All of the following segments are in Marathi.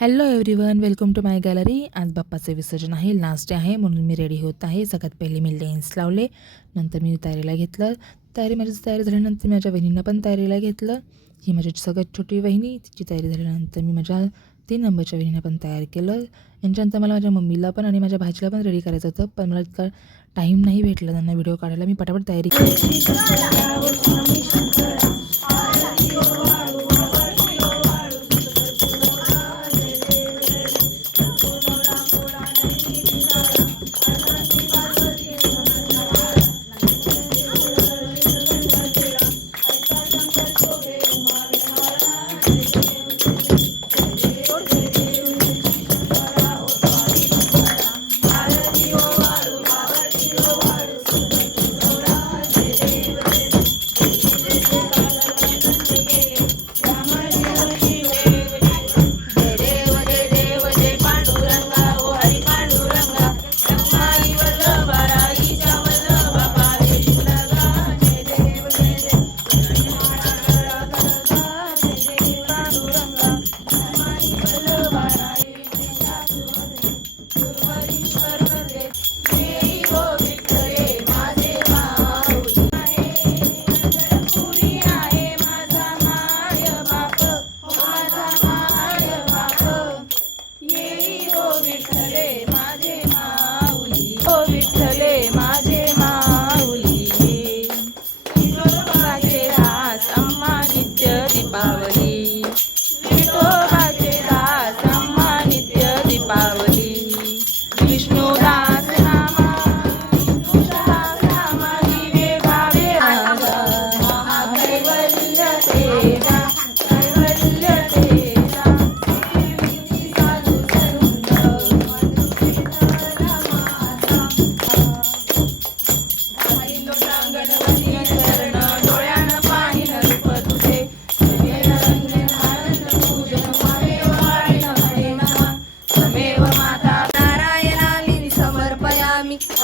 Hello everyone, welcome to my gallery. आज बाप्पाचे विसर्जन आहे, लास्ट डे आहे म्हणून मी रेडी होत आहे. सगळ्यात पहिले मी लेन्स लावले, नंतर मी तयारीला घेतलं. माझी तयारी झाल्यानंतर माझ्या वहिनींना पण तयारीला घेतलं. ही माझी सगळ्यात छोटी वहिनी, तिची तयारी झाल्यानंतर मी माझ्या 3 नंबरच्या वहिनींना पण तयार केलं. यांच्यानंतर मला माझ्या मम्मीला पण आणि माझ्या भाचीला पण रेडी करायचं होतं, पण मला इतका टाईम नाही भेटला त्यांना व्हिडिओ काढायला. मी पटापट तयारी केली.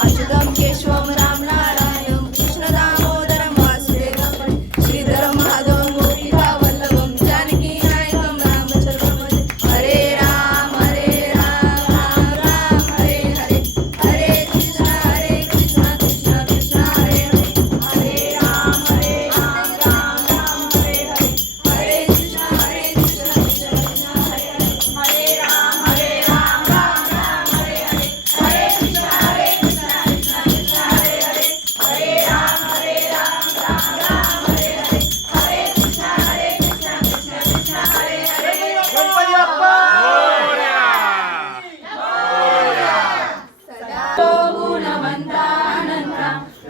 अच्युतम केशवम राम नारायण कृष्ण दामोदरम वासुदेवम श्रीधरम माधवम गोपिका वल्लभम जानकी नायकम रामचंद्रम हरे राम राम राम हरे हरे हरे कृष्ण कृष्ण कृष्ण हरे हरे राम राम राम हरे हरे हरे कृष्ण कृष्ण कृष्ण हरे हरे राम राम राम हरे हरे हरे कृष्ण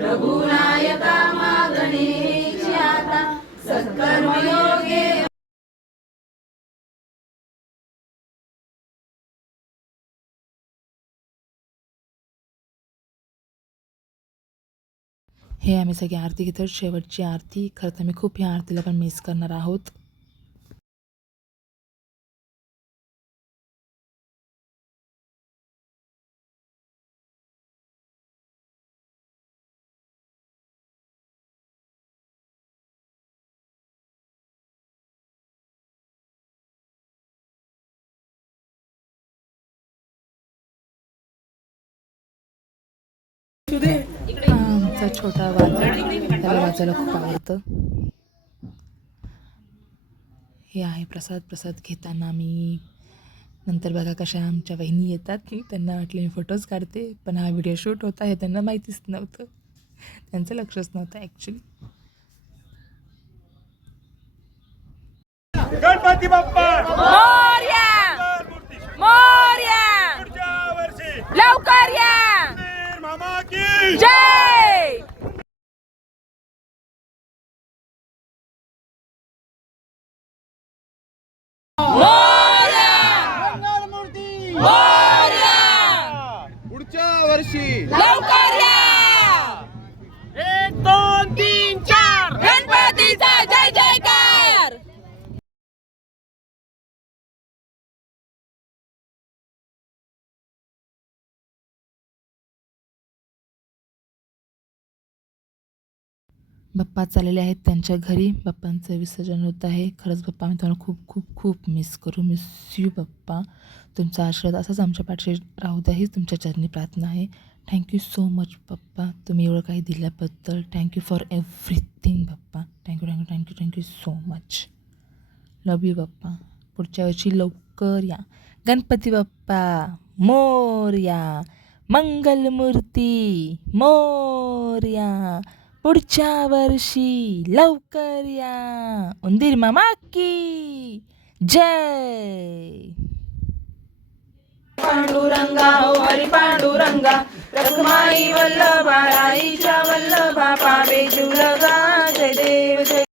रघुनायका मागणेची आता सत्कर्मयोगे. हे आम्ही सगळी आरती घेतो, शेवटची आरती. खरं तर आम्ही खूप ह्या आरतीला पण मिस करणार आहोत. आमचा छोटा वादळ, त्याला वाजायला खूप आवडतं. हे आहे प्रसाद घेताना मी. नंतर बघा कशा आमच्या वहिनी येतात. त्यांना वाटले मी फोटोज काढते, पण हा व्हिडिओ शूट होता हे त्यांना माहितीच नव्हतं. त्यांचं लक्षच नव्हतं ॲक्च्युली. गणपती बाप्पा मोरया मोरया पुढच्या वर्षी लवकर या. मामा की जय. मूर्ती मोरया पुढच्या वर्षी लवकर या. 1 2 3 4 गणपतीचा जय जयकार. बाप्पा चाललेले आहेत त्यांच्या घरी. बाप्पांचं विसर्जन होत आहे. खरंच बाप्पा आम्ही तुम्हाला खूप खूप खूप मिस यू बाप्पा. तुमचा आशीर्वाद असाच आमच्या पाठीशी राहू द्या हीच तुमच्या चरणी प्रार्थना आहे. थँक्यू सो मच बाप्पा, तुम्ही एवढं काही दिल्याबद्दल. Thank you for everything Bappa. Thank you so much. Love you Bappa. पुढच्या वर्षी लवकर या. गणपती बाप्पा मोरया. मंगलमूर्ती मोरया. पुढच्या वर्षी लवकर या. उंदीर मामा की जय. पांडुरंगा हो हरी पांडुरंगा, रखमाई वल्लभा राईच्या वल्लभा पावे जीव लगा.